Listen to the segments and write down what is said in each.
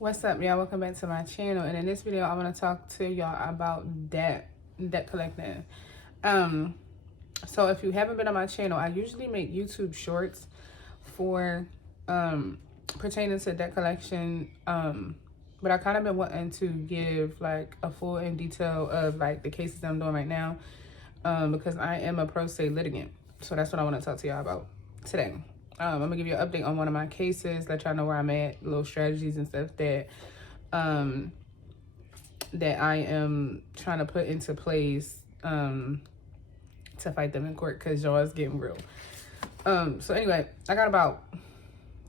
What's up, y'all? Welcome back to my channel. And in this video, I want to talk to y'all about debt collecting. So if you haven't been on my channel, I usually make YouTube shorts for pertaining to debt collection. But I kind of been wanting to give like a full in detail of like the cases I'm doing right now, because I am a pro se litigant. So that's what I want to talk to y'all about today. I'm gonna give you an update on one of my cases, let y'all know where I'm at, little strategies and stuff that that I am trying to put into place to fight them in court, because y'all is getting real. So anyway, I got about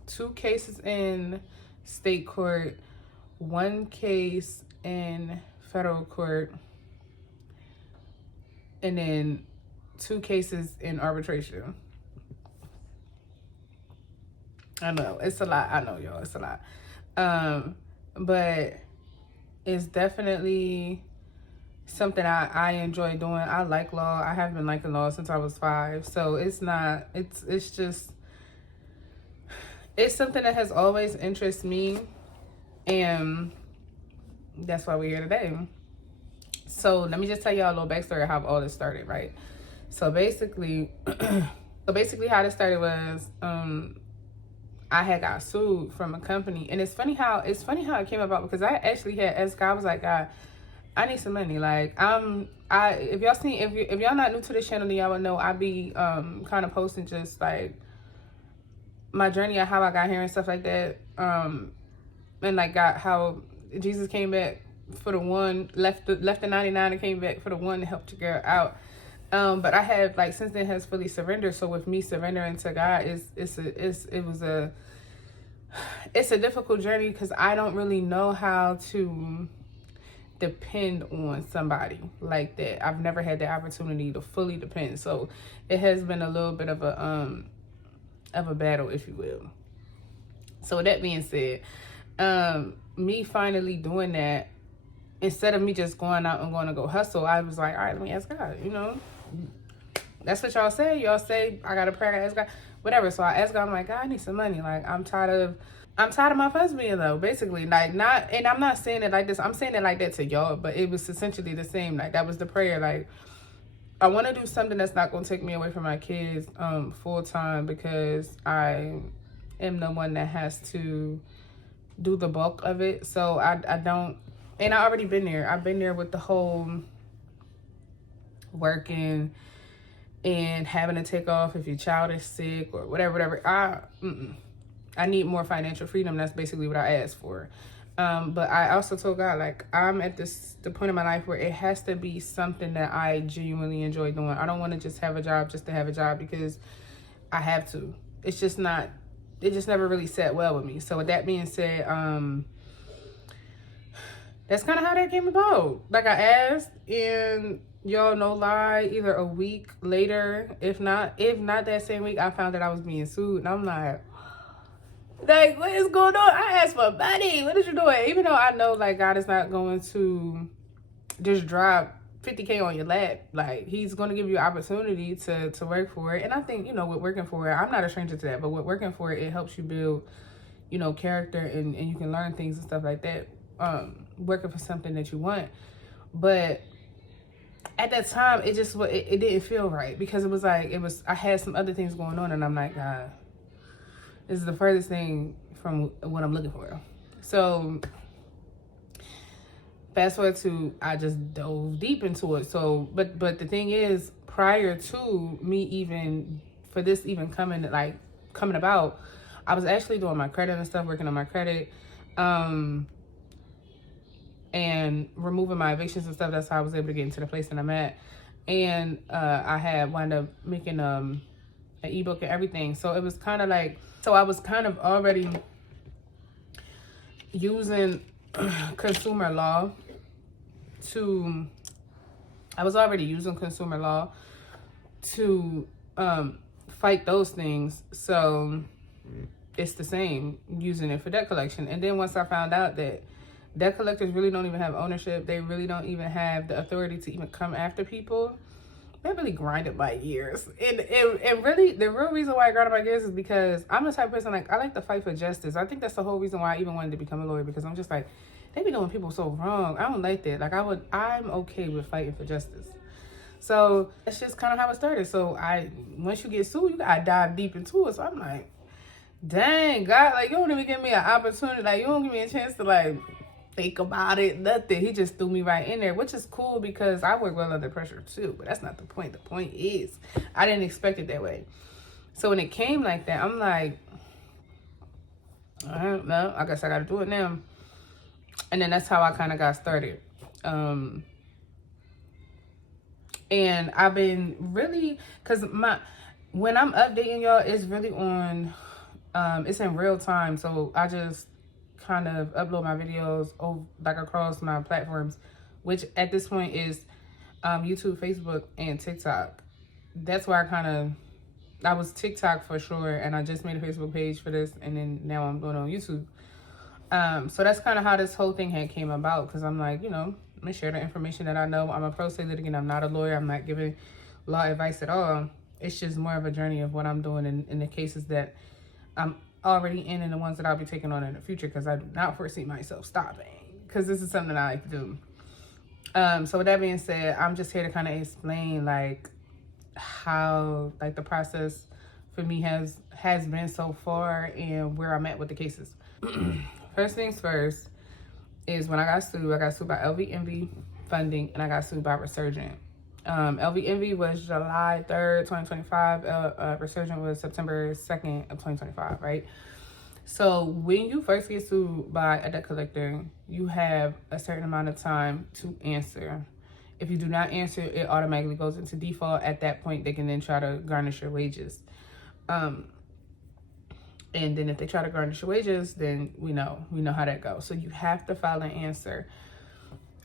2 cases in state court, 1 case in federal court, and then 2 cases in arbitration. I know it's a lot. I know, y'all, it's a lot. But it's definitely something I enjoy doing. I like law. I have been liking law since I was 5. So it's something that has always interested me. And that's why we're here today. So let me just tell y'all a little backstory of how all this started, right? So basically, how this started was, I had got sued from a company, and it's funny how it came about, because I actually had asked, I was like, I need some money. Like, if y'all not new to this channel, then y'all would know I be kind of posting just like my journey of how I got here and stuff like that. And like how Jesus came back for the one, left the 99 and came back for the one to help the girl out. But I have, like, since then has fully surrendered. So with me surrendering to God, it's a difficult journey, because I don't really know how to depend on somebody like that. I've never had the opportunity to fully depend. So it has been a little bit of a battle, if you will. So with that being said, me finally doing that, instead of me just going out and going to go hustle, I was like, all right, let me ask God, That's what y'all say. Y'all say, I got to pray, I gotta ask God, whatever. So I asked God, I'm like, God, I need some money. Like, I'm tired of my funds being low, basically. Like, and I'm not saying it like this. I'm saying it like that to y'all, but it was essentially the same. Like, that was the prayer. Like, I want to do something that's not going to take me away from my kids full time, because I am the one that has to do the bulk of it. So I don't, and I already been there. I've been there with the whole working and having to take off if your child is sick or whatever. I need more financial freedom. That's basically what I asked for. But I also told God, like, I'm at the point in my life where it has to be something that I genuinely enjoy doing. I don't want to just have a job just to have a job because I have to. It just never really sat well with me. So with that being said, that's kind of how that came about. Like, I asked, and y'all, no lie, either a week later, if not that same week, I found that I was being sued. And I'm like, what is going on? I asked for money. What is you doing? Even though I know, like, God is not going to just drop $50K on your lap. Like, he's going to give you an opportunity to work for it. And I think, with working for it, I'm not a stranger to that, but with working for it, it helps you build, character, and you can learn things and stuff like that, working for something that you want. But at that time, it didn't feel right, because I had some other things going on, and I'm like, God, this is the furthest thing from what I'm looking for. So fast forward to, I just dove deep into it. So, but the thing is, prior to me even coming about, I was actually doing my credit and stuff, working on my credit, and removing my evictions and stuff. That's how I was able to get into the place that I'm at. And I had wound up making an ebook and everything. So it was kind of like, I was kind of already using consumer law to fight those things. So it's the same, using it for debt collection. And then once I found out that debt collectors really don't even have ownership, they really don't even have the authority to even come after people, that really grinded my gears. And really, the real reason why I grinded my gears is because I'm the type of person, like, I like to fight for justice. I think that's the whole reason why I even wanted to become a lawyer, because I'm just like, they be doing people so wrong. I don't like that. Like, I'm okay with fighting for justice. So that's just kind of how it started. So once you get sued, you gotta dive deep into it. So I'm like, dang, God, like, you don't even give me an opportunity. Like, you don't give me a chance to, like, think about it, nothing. He just threw me right in there, which is cool because I work well under pressure too, but that's not the point. The point is, I didn't expect it that way. So when it came like that, I'm like, I don't know, I guess I gotta do it now. And then that's how I kind of got started. And I've been really, because when I'm updating y'all, it's really on, it's in real time. So I just kind of upload my videos like across my platforms, which at this point is YouTube, Facebook, and TikTok. That's where I was TikTok for sure, and I just made a Facebook page for this, and then now I'm going on YouTube. So that's kind of how this whole thing had came about, because I'm like, I'm gonna share the information that I know. I'm a pro se litigant. I'm not a lawyer. I'm not giving law advice at all. It's just more of a journey of what I'm doing in the cases that I'm already in and the ones that I'll be taking on in the future, because I do not foresee myself stopping, because this is something I like to do. So with that being said, I'm just here to kind of explain like how like the process for me has been so far and where I'm at with the cases. First things first is when I got sued by LVNV Funding, and I got sued by Resurgent. LVNV was July 3rd, 2025. Resurgent was September 2nd of 2025, right? So when you first get sued by a debt collector, you have a certain amount of time to answer. If you do not answer, it automatically goes into default. At that point, they can then try to garnish your wages. And then if they try to garnish your wages, then we know how that goes. So you have to file an answer.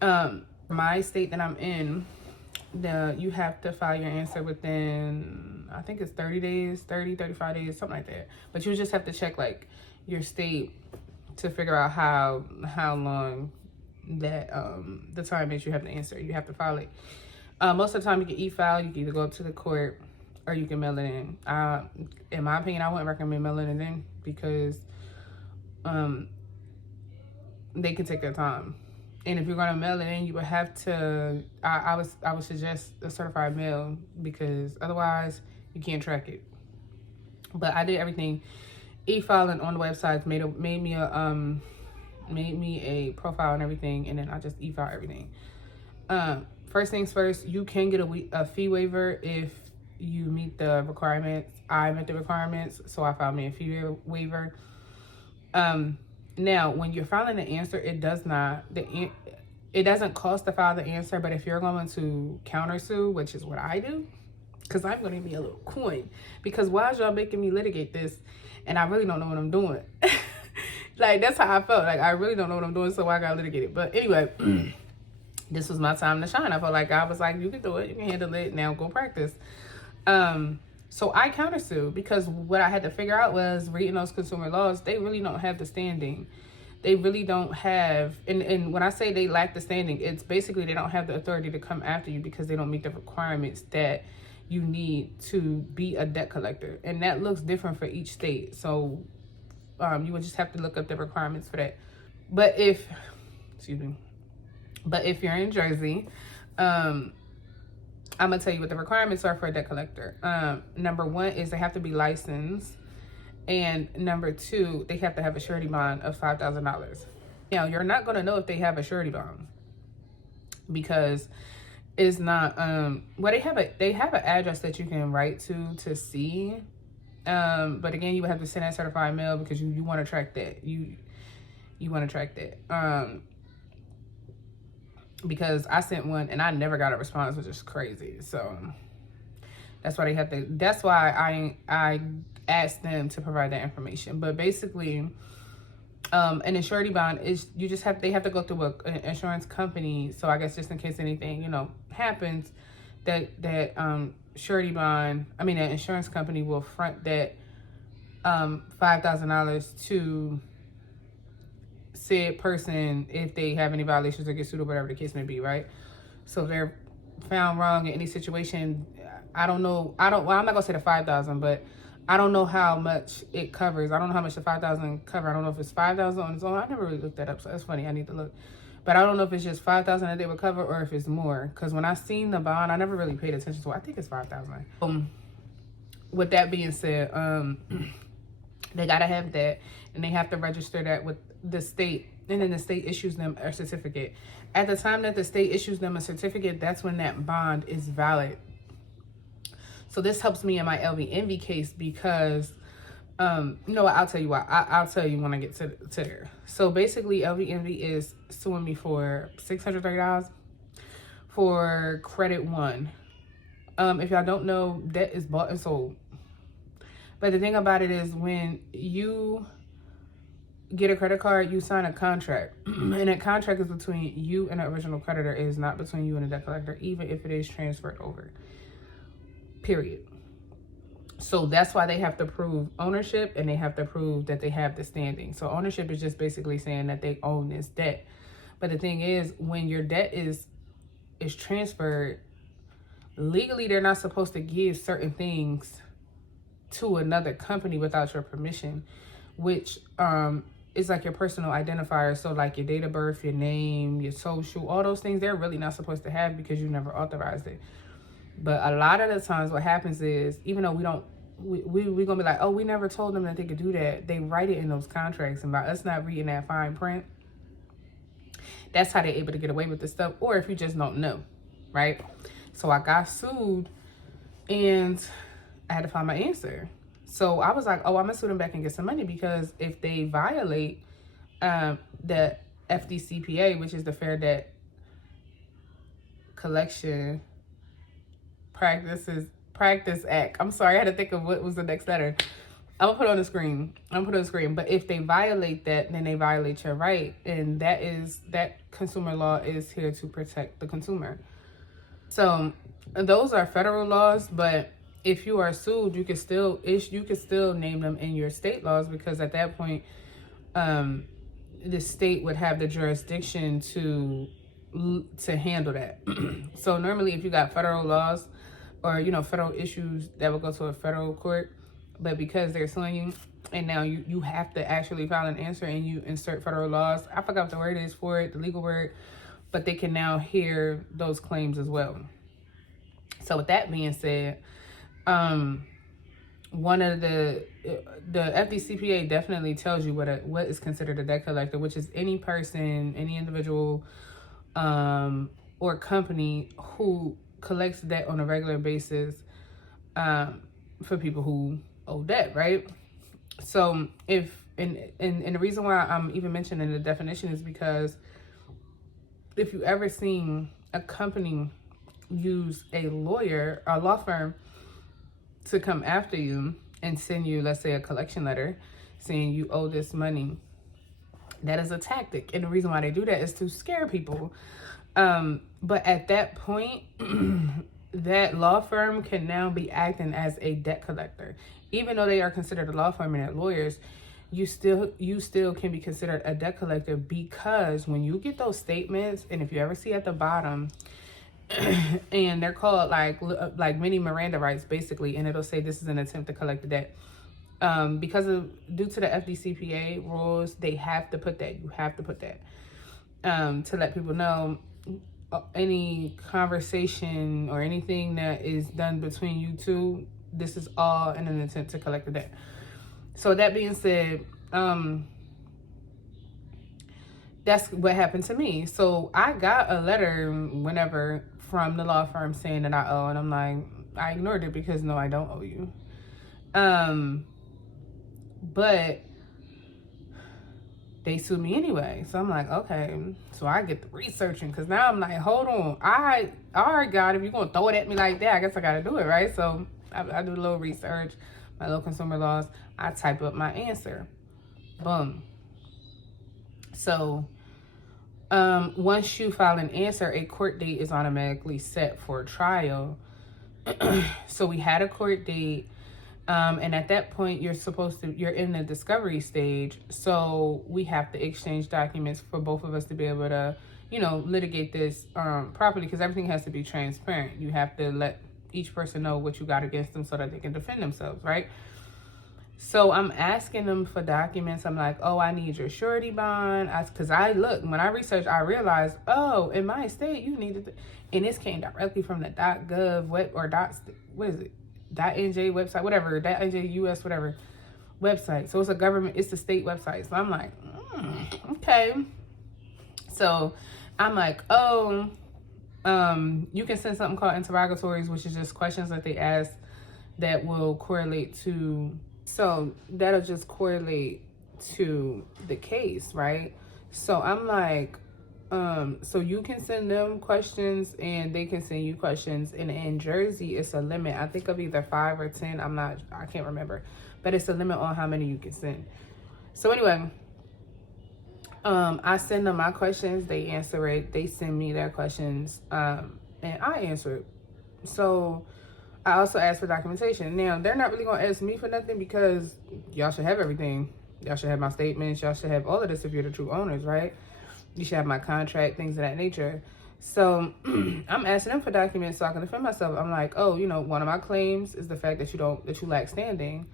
My state that I'm in, you have to file your answer within, I think it's 30 days, 35 days, something like that. But you just have to check like your state to figure out how long that the time is you have to answer. You have to file it. Most of the time you can e-file. You can either go up to the court or you can mail it in. In my opinion, I wouldn't recommend mailing it in because they can take their time. And if you're gonna mail it in, you would have to, I would suggest a certified mail, because otherwise you can't track it. But I did everything e-filing on the websites, made me a profile and everything, and then I just e-file everything. First things first, you can get a fee waiver if you meet the requirements. I met the requirements, so I filed me a fee waiver. Now, when you're filing the answer, it doesn't cost to file the answer, but if you're going to countersue, which is what I do, because I'm going to give me a little coin, because why is y'all making me litigate this, and I really don't know what I'm doing. Like, that's how I felt. Like, I really don't know what I'm doing, so I got litigated. But anyway, this was my time to shine. I felt like God was like, you can do it. You can handle it. Now go practice. So I countersued, because what I had to figure out was, reading those consumer laws, they really don't have the standing. They really don't have, and when I say they lack the standing, it's basically they don't have the authority to come after you because they don't meet the requirements that you need to be a debt collector. And that looks different for each state. So you would just have to look up the requirements for that. But if you're in Jersey, I'm gonna tell you what the requirements are for a debt collector. Number one is they have to be licensed, and number two, they have to have a surety bond of $5,000. Now, you're not gonna know if they have a surety bond because it's not. Well, they have an address that you can write to see. But again, you would have to send that certified mail because you want to track that. You want to track that. Because I sent one and I never got a response, which is crazy. So that's why that's why I asked them to provide that information. But basically, an surety bond is they have to go through an insurance company. So I guess just in case anything, happens, that surety bond, an insurance company will front that $5,000 to said person if they have any violations or get sued or whatever the case may be, right? So found wrong in any situation, I don't know. Well, I'm not gonna say the 5,000, but I don't know how much it covers. I don't know how much the 5,000 cover. I don't know if it's 5,000 on its own. I never really looked that up, so that's funny. I need to look. But I don't know if it's just 5,000 that they would cover or if it's more. Because when I seen the bond, I never really paid attention to it. I think it's 5,000. With that being said, they gotta have that, and they have to register that with the state, and then the state issues them a certificate. At the time that the state issues them a certificate, that's when that bond is valid. So this helps me in my LVNV case because, you know what, I'll tell you why. I'll tell you when I get to there. So basically, LVNV is suing me for $630 for credit one. If y'all don't know, debt is bought and sold. But the thing about it is, when you get a credit card, you sign a contract. And that contract is between you and the original creditor. It is not between you and the debt collector, even if it is transferred over. Period. So that's why they have to prove ownership, and they have to prove that they have the standing. So ownership is just basically saying that they own this debt. But the thing is, when your debt is transferred, legally they're not supposed to give certain things to another company without your permission, which is like your personal identifier. So like your date of birth, your name, your social, all those things, they're really not supposed to have because you never authorized it. But a lot of the times what happens is, even though we're gonna be like, oh, we never told them that they could do that, they write it in those contracts, and by us not reading that fine print, that's how they're able to get away with this stuff. Or if you just don't know, right? So I got sued, and I had to find my answer. So I was like, oh, I'm gonna sue them back and get some money, because if they violate the FDCPA, which is the Fair Debt Collection Practice Act. I'm sorry, I had to think of what was the next letter. I'm gonna put it on the screen. But if they violate that, then they violate your right, and that consumer law is here to protect the consumer. So those are federal laws, but if you are sued, you can still name them in your state laws, because at that point, the state would have the jurisdiction to handle that. So normally, if you got federal laws, or, you know, federal issues, that would go to a federal court. But because they're suing you, and now you have to actually file an answer, and you insert federal laws. I forgot what the word is for it, the legal word, but they can now hear those claims as well. So with that being said, one of the FDCPA definitely tells you what is considered a debt collector, which is any person, any individual, or company who collects debt on a regular basis for people who owe debt, right? So if and the reason why I'm even mentioning the definition is because if you ever seen a company use a lawyer or a law firm to come after you and send you, let's say, a collection letter saying you owe this money, that is a tactic. And the reason why they do that is to scare people. But at that point, that law firm can now be acting as a debt collector. Even though they are considered a law firm and they're lawyers, you still can be considered a debt collector, because when you get those statements, and if you ever see at the bottom, and they're called like mini Miranda rights, basically, and it'll say this is an attempt to collect the debt. Due to the FDCPA rules, they have to put that. You have to put that to let people know any conversation or anything that is done between you two, this is all in an attempt to collect the debt. So that being said, that's what happened to me. So I got a letter whenever from the law firm saying that I owe, and I'm like, I ignored it because no, I don't owe you. But they sued me anyway. So I'm like, okay. So I get to researching, because now I'm like, hold on. All right, God, if you're going to throw it at me like that, I guess I got to do it, right? So I do a little research, my little consumer laws. I type up my answer. Boom. So once you file an answer, a court date is automatically set for trial. So we had a court date. And at that point, you're in the discovery stage. So we have to exchange documents for both of us to be able to litigate this properly, because everything has to be transparent. You have to let each person know what you got against them so that they can defend themselves, right? So I'm asking them for documents. I'm like, oh, I need your surety bond. Because when I researched, I realized, oh, in my state, you needed, and this came directly from the .gov what is it? .nj website, whatever, .nj US, whatever website. So it's it's the state website. So I'm like, okay. So I'm like, oh, you can send something called interrogatories, which is just questions that they ask that will correlate to, so that'll just correlate to the case, right? So I'm like, so you can send them questions and they can send you questions. And in Jersey, it's a limit, I think, of either 5 or 10. I can't remember, but it's a limit on how many you can send. So anyway, I send them my questions, they answer it, they send me their questions, and I answer it. So I also ask for documentation. Now, they're not really going to ask me for nothing, because y'all should have everything. Y'all should have my statements. Y'all should have all of this if you're the true owners, right? You should have my contract, things of that nature. So I'm asking them for documents so I can defend myself. I'm like, oh, one of my claims is the fact that you lack standing.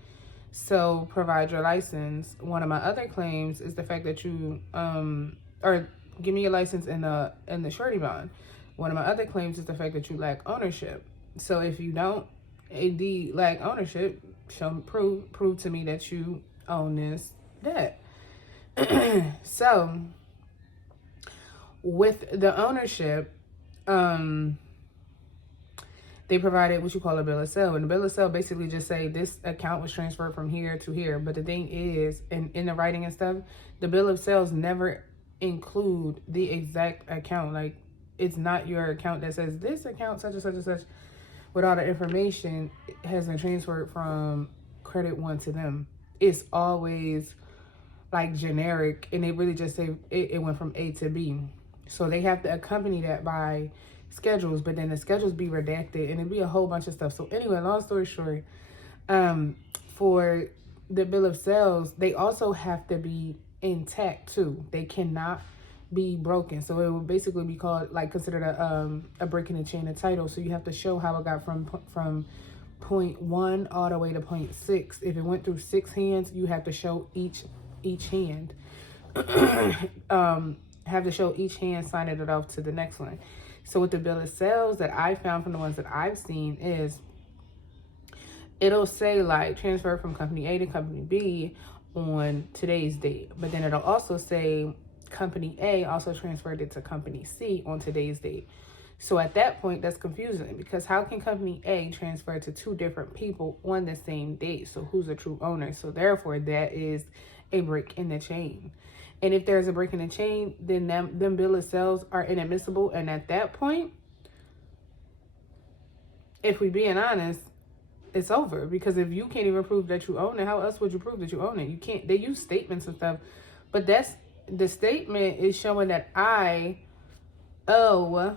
So provide your license. One of my other claims is the fact that you, or give me your license in the surety bond. One of my other claims is the fact that you lack ownership. So if you don't indeed lack ownership, prove to me that you own this debt. So with the ownership, they provided what you call a bill of sale. And the bill of sale basically just say this account was transferred from here to here. But the thing is, in the writing and stuff, the bill of sales never include the exact account. Like, it's not your account that says this account, such and such and such, with all the information has been transferred from credit one to them. It's always like generic, and they really just say it went from A to B. So they have to accompany that by schedules, but then the schedules be redacted and it'd be a whole bunch of stuff. So anyway, long story short, for the bill of sales, they also have to be intact too. They cannot be broken. So it would basically be considered a break in the chain of title. So you have to show how it got from point 1 all the way to point 6. If it went through 6 hands, you have to show each hand. Have to show each hand signing it off to the next one. So with the bill of sales that I found from the ones that I've seen is, it'll say like transfer from company A to company B on today's date. But then it'll also say company A also transferred it to company C on today's date. So at that point, that's confusing, because how can company A transfer to 2 different people on the same date? So who's a true owner? So therefore, that is a break in the chain. And if there's a break in the chain, then them bill of sales are inadmissible. And at that point, if we being honest, it's over. Because if you can't even prove that you own it, how else would you prove that you own it? You can't. They use statements and stuff, but the statement is showing that I owe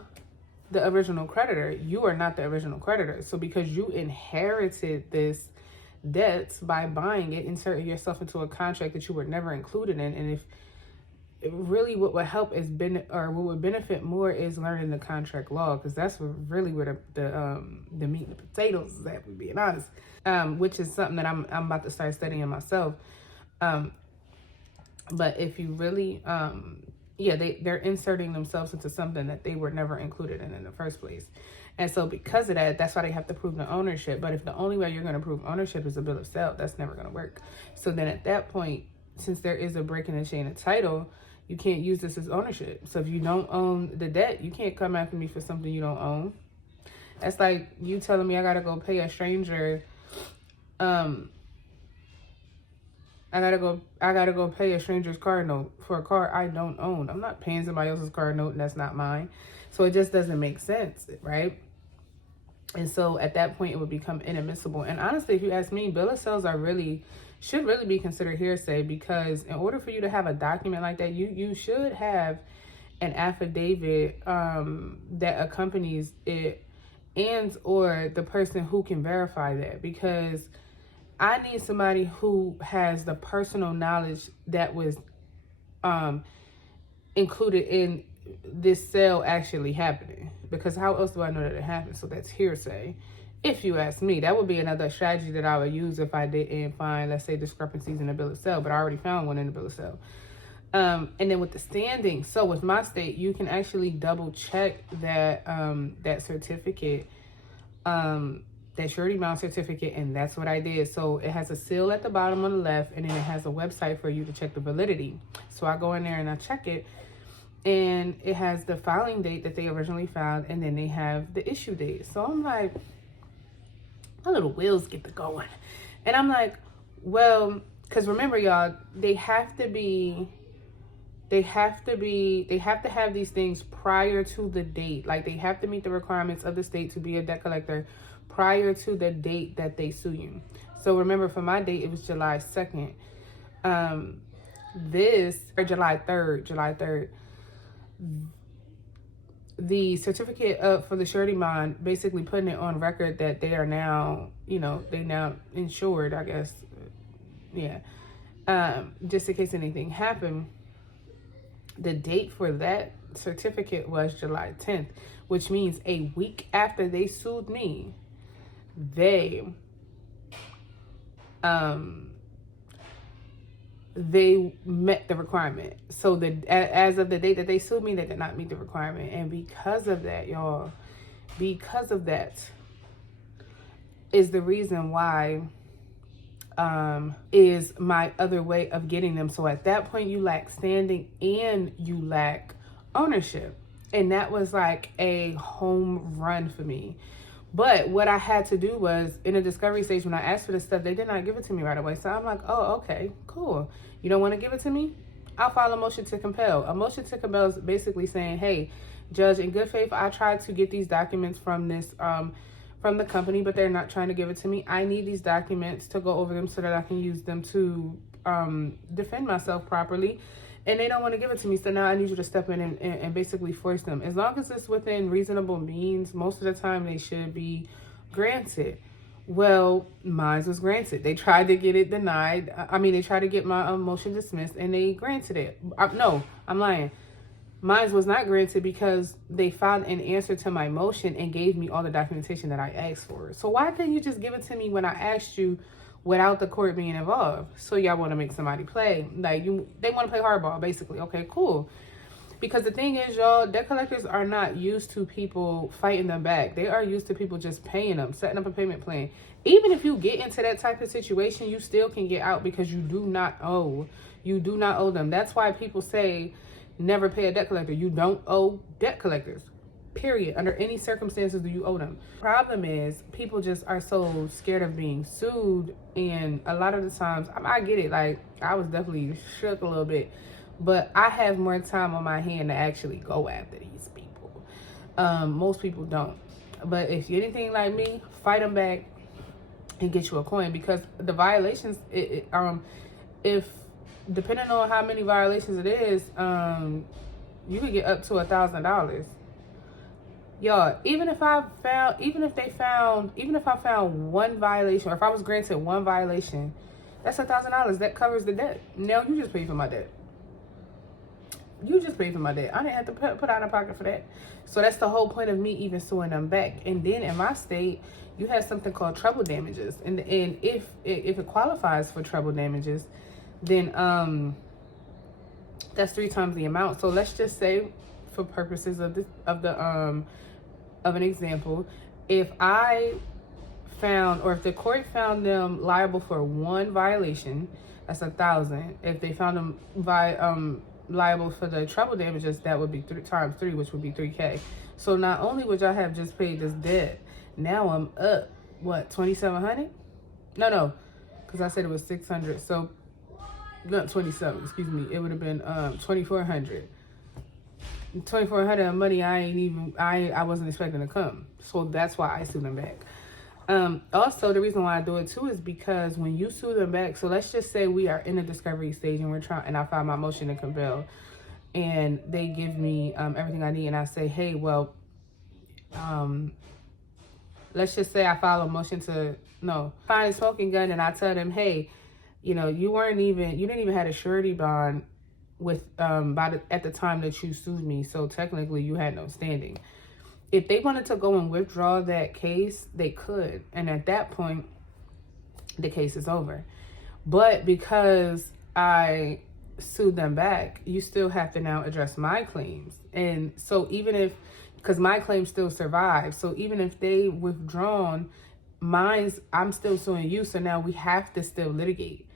the original creditor. You are not the original creditor. So because you inherited this debt by buying it, inserting yourself into a contract that you were never included in, and if really what would help is what would benefit more is learning the contract law, because that's really where the meat and the potatoes is at, we being honest, which is something that I'm about to start studying myself. But if you really they're inserting themselves into something that they were never included in the first place. And so because of that, that's why they have to prove the ownership. But if the only way you're going to prove ownership is a bill of sale, that's never going to work. So then at that point, since there is a break in the chain of title, you can't use this as ownership. So if you don't own the debt, you can't come after me for something you don't own. That's like you telling me I gotta go pay a stranger. I gotta go pay a stranger's car note for a car I don't own. I'm not paying somebody else's car note and that's not mine. So it just doesn't make sense, right? And so at that point, it would become inadmissible. And honestly, if you ask me, bill of sales should really be considered hearsay, because in order for you to have a document like that, you should have an affidavit that accompanies it, and or the person who can verify that, because I need somebody who has the personal knowledge that was included in this sale actually happening, because how else do I know that it happened? So that's hearsay. If you ask me, that would be another strategy that I would use if I didn't find, let's say, discrepancies in the bill of sale, but I already found one in the bill of sale. And then with the standing, so with my state, you can actually double check that that certificate, that surety bond certificate, and that's what I did. So it has a seal at the bottom on the left, and then it has a website for you to check the validity. So I go in there and I check it, and it has the filing date that they originally filed, and then they have the issue date. So I'm like, my little wheels get to going, and I'm like, well, because remember, y'all, they have to have these things prior to the date. Like, they have to meet the requirements of the state to be a debt collector prior to the date that they sue you. So remember, for my date, it was July 2nd. July 3rd. The certificate for the surety bond, basically putting it on record that they are now, they now insured, I guess. Yeah. Just in case anything happened. The date for that certificate was July 10th, which means a week after they sued me, they met the requirement. So as of the date that they sued me, they did not meet the requirement. And because of that, y'all, because of that is the reason why is my other way of getting them. So at that point, you lack standing and you lack ownership. And that was like a home run for me. But what I had to do was, in the discovery stage, when I asked for this stuff, they did not give it to me right away. So I'm like, oh, okay, cool. You don't want to give it to me? I'll file a motion to compel. A motion to compel is basically saying, hey, judge, in good faith, I tried to get these documents from this, from the company, but they're not trying to give it to me. I need these documents to go over them so that I can use them to defend myself properly. And they don't want to give it to me, so now I need you to step in and basically force them. As long as it's within reasonable means, most of the time they should be granted. Well, mine was granted. They tried to get it denied. They tried to get my motion dismissed, and they granted it. No, I'm lying. Mine was not granted because they filed an answer to my motion and gave me all the documentation that I asked for. So why couldn't you just give it to me when I asked you without the court being involved? So y'all want to make somebody play. They want to play hardball, basically. Okay, cool. Because the thing is, y'all, debt collectors are not used to people fighting them back. They are used to people just paying them, setting up a payment plan. Even if you get into that type of situation, you still can get out because you do not owe. You do not owe them. That's why people say never pay a debt collector. You don't owe debt collectors. Period. Under any circumstances do you owe them. Problem is, people just are so scared of being sued, and a lot of the times, I get it, like, I was definitely shook a little bit, but I have more time on my hand to actually go after these people. Most people don't. But if you're anything like me, fight them back and get you a coin, because the violations, if depending on how many violations it is, you could get up to $1,000. Y'all, even if I found one violation, or if I was granted one violation, that's $1,000. That covers the debt. Now you just pay for my debt. I didn't have to put out of pocket for that. So that's the whole point of me even suing them back. And then in my state, you have something called trouble damages. And if it qualifies for trouble damages, then that's 3 times the amount. So let's just say, for purposes of an example, if the court found them liable for one violation, that's $1,000. If they found them liable for the trouble damages, that would be 3 times 3, which would be $3,000. So not only would y'all have just paid this debt, now I'm up, what, $2,700? No, because I said it was $600. So not 27, excuse me. It would have been $2,400. $2,400 of money I wasn't expecting to come. So that's why I sued them back. Also, the reason why I do it too is because when you sue them back, so let's just say we are in the discovery stage and I file my motion to compel, and they give me everything I need, and I say, hey, well, let's just say I file a motion to find a smoking gun, and I tell them, hey, you didn't even have a surety bond with at the time that you sued me. So technically you had no standing. If they wanted to go and withdraw that case, they could. And at that point, the case is over. But because I sued them back, you still have to now address my claims. And so even if, because my claim still survives, so even if they withdrawn mine's, I'm still suing you. So now we have to still litigate.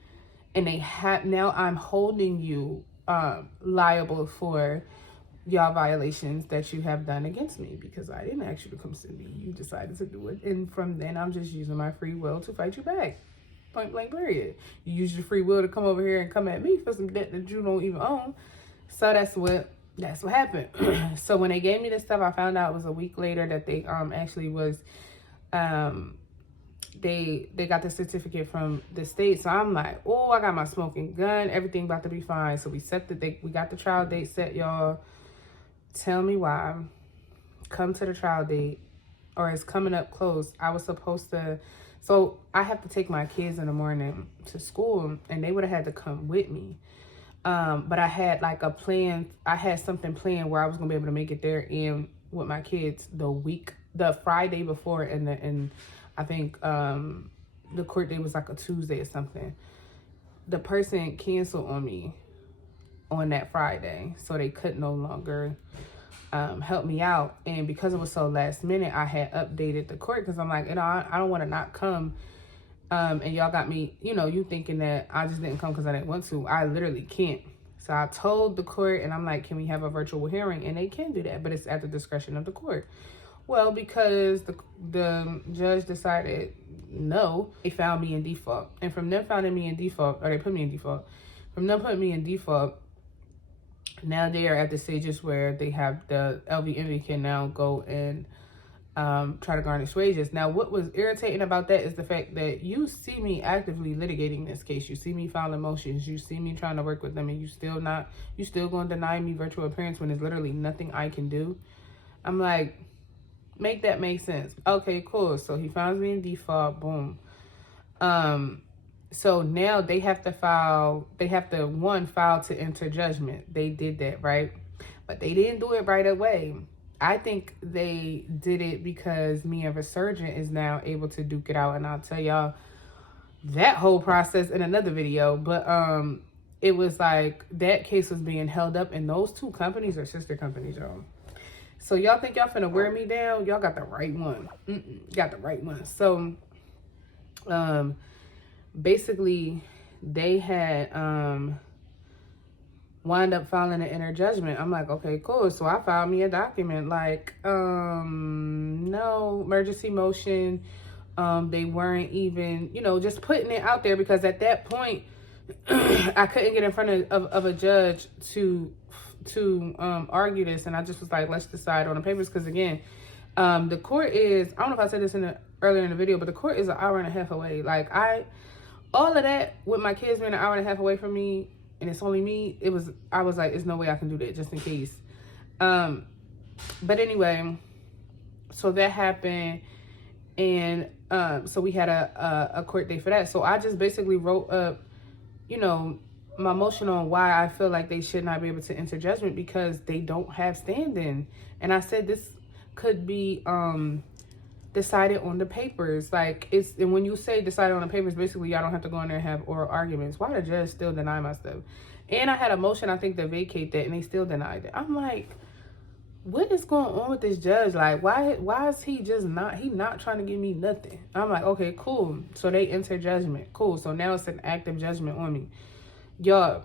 And they have, now I'm holding you liable for y'all violations that you have done against me, because I didn't ask you to come sue me. You decided to do it. And from then, I'm just using my free will to fight you back. Point blank, period. You use your free will to come over here and come at me for some debt that you don't even own. So that's what happened. So when they gave me this stuff, I found out it was a week later that they actually was they got the certificate from the state. So I'm like, oh, I got my smoking gun, everything about to be fine. So we got the trial date set, y'all. Tell me why. Come to the trial date, or it's coming up close. I was supposed to, so I have to take my kids in the morning to school, and they would have had to come with me. But I had like a plan. I had something planned where I was gonna be able to make it there and with my kids the Friday before, and I think the court date was like a Tuesday or something. The person canceled on me on that Friday, so they could no longer help me out. And because it was so last minute, I had updated the court, because I'm like, I don't want to not come. And y'all got me, you thinking that I just didn't come because I didn't want to. I literally can't. So I told the court, and I'm like, can we have a virtual hearing? And they can do that, but it's at the discretion of the court. Well, because the judge decided no, they found me in default. And from them finding me in default, or they put me in default, from them putting me in default, now they are at the stages where they have the LVNV can now go and try to garnish wages. Now, what was irritating about that is the fact that you see me actively litigating this case. You see me filing motions. You see me trying to work with them, and you still going to deny me virtual appearance when there's literally nothing I can do. I'm like, make that make sense. Okay, cool. So he finds me in default. Boom. So now they have to file to enter judgment. They did that, right? But they didn't do it right away. I think they did it because me and Resurgent is now able to duke it out. And I'll tell y'all that whole process in another video. But it was like that case was being held up, and those two companies are sister companies, y'all. So y'all think y'all finna wear me down? Y'all got the right one. Got the right one. So basically they had wind up filing an inner judgment. I'm like, okay, cool. So I filed me a document like no emergency motion. They weren't even, just putting it out there, because at that point I couldn't get in front of a judge to argue this, and I just was like, let's decide on the papers. Because again, the court is, I don't know if I said this earlier in the video, but the court is an hour and a half away. Like all of that with my kids being an hour and a half away from me, and it's only me, I was like, there's no way I can do that, just in case. But anyway, so that happened, and so we had a court date for that. So I just basically wrote up, my motion on why I feel like they should not be able to enter judgment, because they don't have standing. And I said this could be decided on the papers. Like, and when you say decided on the papers, basically y'all don't have to go in there and have oral arguments. Why the judge still deny my stuff? And I had a motion, I think, to vacate that, and they still denied it. I'm like, what is going on with this judge? Like, why is he just not trying to give me nothing? I'm like, okay, cool. So they enter judgment. Cool. So now it's an active judgment on me. Y'all,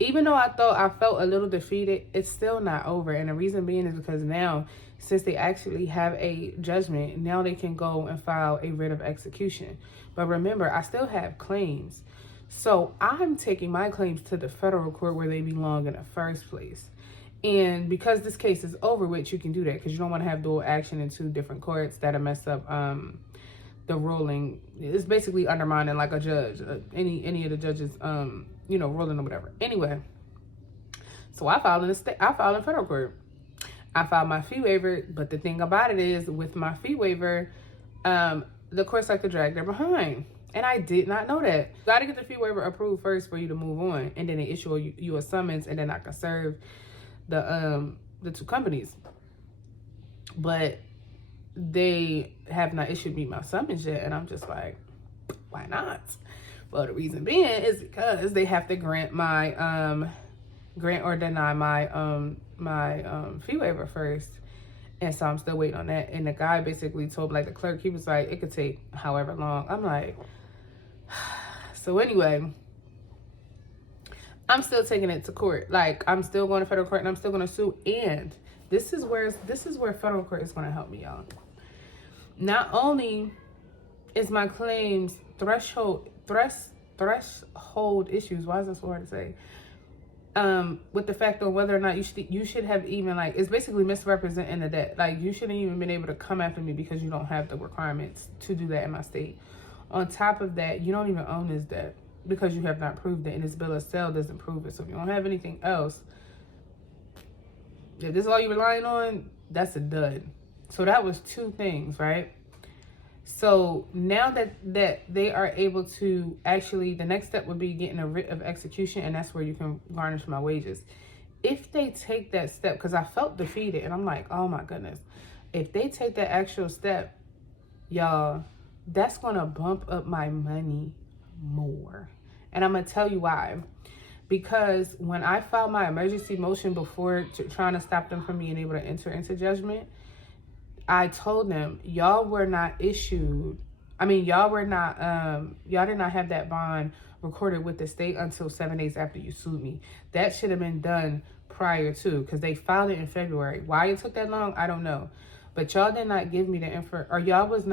even though I felt a little defeated, it's still not over. And the reason being is because now, since they actually have a judgment, now they can go and file a writ of execution. But remember, I still have claims. So I'm taking my claims to the federal court where they belong in the first place. And because this case is over with, you can do that, because you don't want to have dual action in two different courts. That'll mess up the ruling. It's basically undermining like a judge, any of the judges, ruling or whatever. Anyway, so I filed in federal court. I filed my fee waiver, but the thing about it is, with my fee waiver, the courts like to drag their behind. And I did not know that. You got to get the fee waiver approved first for you to move on. And then they issue you a summons, and then I can serve the two companies. But they have not issued me my summons yet. And I'm just like, why not? Well, the reason being is because they have to grant my grant or deny my fee waiver first. And so I'm still waiting on that. And the guy basically told, like, the clerk, he was like, it could take however long. I'm like, so anyway, I'm still taking it to court. Like, I'm still going to federal court and I'm still going to sue. And this is where federal court is going to help me, y'all. Not only is my claims threshold issues, why is this so hard to say? With the fact of whether or not you should have even, like, it's basically misrepresenting the debt. Like, you shouldn't even been able to come after me because you don't have the requirements to do that in my state. On top of that, you don't even own this debt because you have not proved it, and this bill of sale doesn't prove it. So if you don't have anything else, if this is all you're relying on, that's a dud. So that was two things, right? So now that they are able to actually, the next step would be getting a writ of execution, and that's where you can garnish my wages. If they take that step, because I felt defeated, and I'm like, oh my goodness. If they take that actual step, y'all, that's going to bump up my money more. And I'm going to tell you why. Because when I filed my emergency motion before trying to stop them from being able to enter into judgment, I told them, y'all were not issued. I mean, y'all did not have that bond recorded with the state until 7 days after you sued me. That should have been done prior to, because they filed it in February. Why it took that long, I don't know. But y'all did not give me the info, or y'all didn't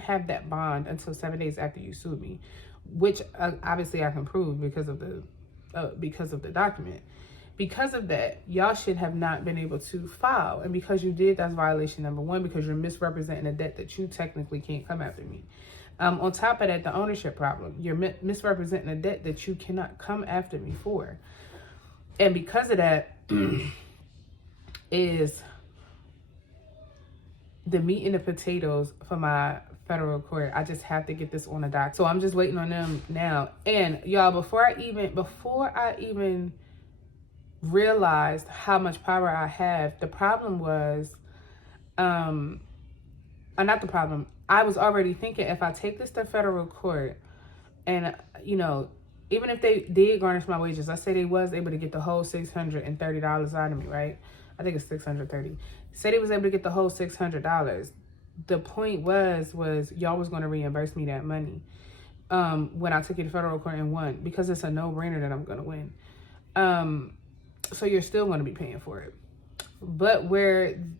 have that bond until 7 days after you sued me, which obviously I can prove because of the document. Because of that, y'all should have not been able to file. And because you did, that's violation number one, because you're misrepresenting a debt that you technically can't come after me. On top of that, the ownership problem. You're misrepresenting a debt that you cannot come after me for. And because of that is the meat and the potatoes for my federal court. I just have to get this on the dock. So I'm just waiting on them now. And y'all, before I even realized how much power I have, the problem was, not the problem. I was already thinking, if I take this to federal court and, even if they did garnish my wages, let's say they was able to get the whole $630 out of me, right? I think it's $630. Say they was able to get the whole $600. The point was y'all was going to reimburse me that money when I took it to federal court and won, because it's a no-brainer that I'm going to win. So you're still going to be paying for it. But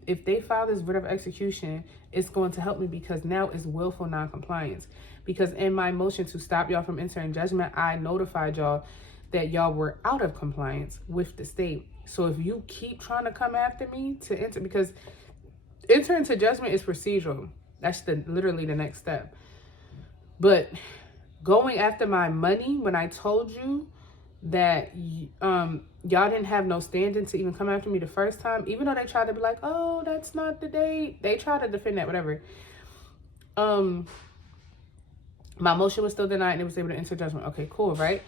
if they file this writ of execution, it's going to help me, because now it's willful noncompliance. Because in my motion to stop y'all from entering judgment, I notified y'all that y'all were out of compliance with the state. So if you keep trying to come after me to enter, because enter into judgment is procedural. That's literally the next step. But going after my money, when I told you that y'all didn't have no standing to even come after me the first time, even though they tried to be like, oh, that's not the date. They tried to defend that, whatever. My motion was still denied and it was able to enter judgment. Okay, cool, right?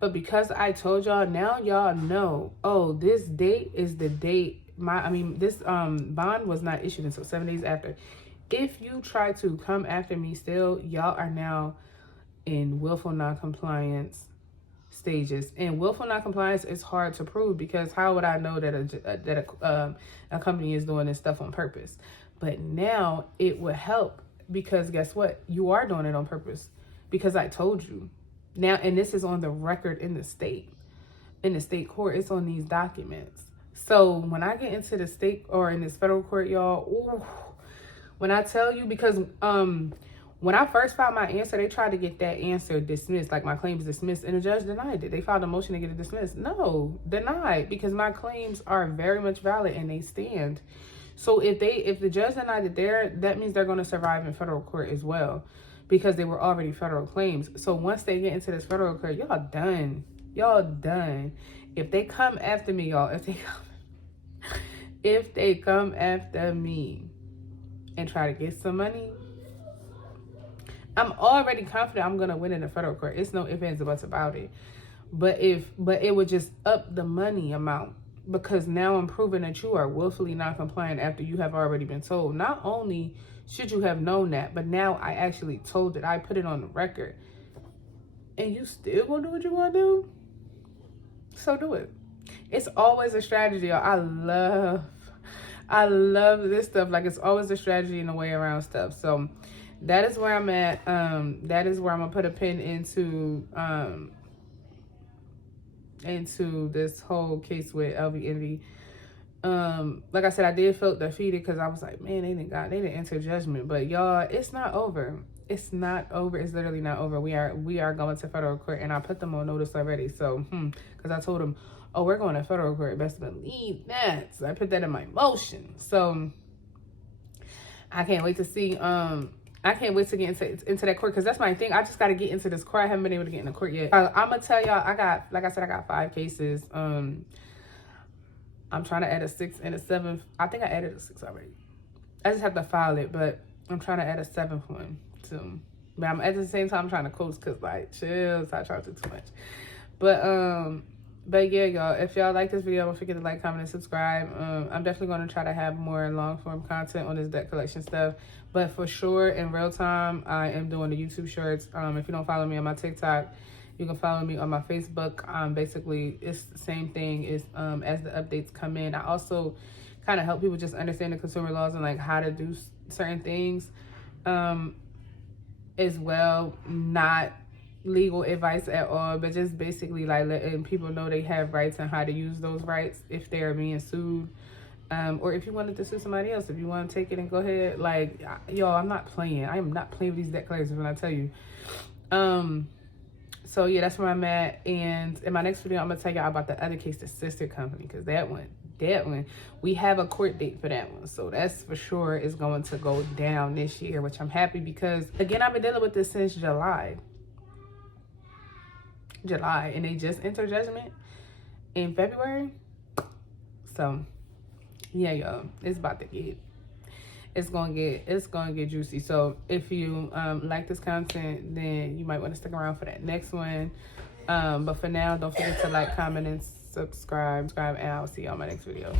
But because I told y'all, now y'all know, oh, this date is the date. This bond was not issued until 7 days after. If you try to come after me still, y'all are now in willful noncompliance stages. And willful noncompliance is hard to prove, because how would I know that a company is doing this stuff on purpose? But now it would help, because guess what? You are doing it on purpose, because I told you. Now, and this is on the record in the state court. It's on these documents. So when I get into the state or in this federal court, y'all, ooh, when I tell you, because when I first filed my answer, they tried to get that answer dismissed, like my claims dismissed, and the judge denied it. They filed a motion to get it dismissed. No, denied, because my claims are very much valid and they stand. So if the judge denied it that means they're going to survive in federal court as well, because they were already federal claims. So once they get into this federal court, y'all done. Y'all done. If they come after me, y'all, if they come after me and try to get some money, I'm already confident I'm gonna win in the federal court. It's no ifs, ands, or buts about it. But it would just up the money amount, because now I'm proving that you are willfully not compliant after you have already been told. Not only should you have known that, but now I actually told it. I put it on the record. And you still gonna do what you wanna do? So do it. It's always a strategy, y'all. I love this stuff. Like, it's always a strategy and a way around stuff. So that is where I'm at. That is where I'm gonna put a pin into this whole case with LVNV. Like I said, I did feel defeated because I was like, man, they didn't enter judgment. But y'all, it's not over. It's not over. It's literally not over. We are going to federal court, and I put them on notice already. So, because I told them, oh, we're going to federal court. Best believe that. So I put that in my motion. So I can't wait to see. I can't wait to get into that court, because that's my thing. I just got to get into this court. I haven't been able to get in the court yet. I'm gonna tell y'all, like I said, I got 5 cases. I'm trying to add a 6th and a 7th. I think I added a 6th already. I just have to file it, but I'm trying to add a 7th one too. But I'm at the same time trying to coast, because like, chill, so I try to do too much. But yeah, y'all, if y'all like this video, don't forget to like, comment, and subscribe. I'm definitely going to try to have more long form content on this debt collection stuff. But for sure, in real time, I am doing the YouTube shorts. If you don't follow me on my TikTok, you can follow me on my Facebook. Basically, it's the same thing as the updates come in. I also kind of help people just understand the consumer laws and like how to do certain things as well. Not legal advice at all, but just basically like letting people know they have rights and how to use those rights if they're being sued. Or if you wanted to sue somebody else, if you want to take it and go ahead, like, y'all, I'm not playing. I am not playing with these debt collectors when I tell you. So yeah, that's where I'm at. And in my next video, I'm gonna tell y'all about the other case, the sister company, because that one, we have a court date for that one. So that's for sure is going to go down this year, which I'm happy, because again, I've been dealing with this since July, and they just entered judgment in February. So yeah, y'all, it's about to get, it's gonna get juicy. So if you like this content, then you might want to stick around for that next one. But for now, don't forget to like, comment, and subscribe, and I'll see you on my next video.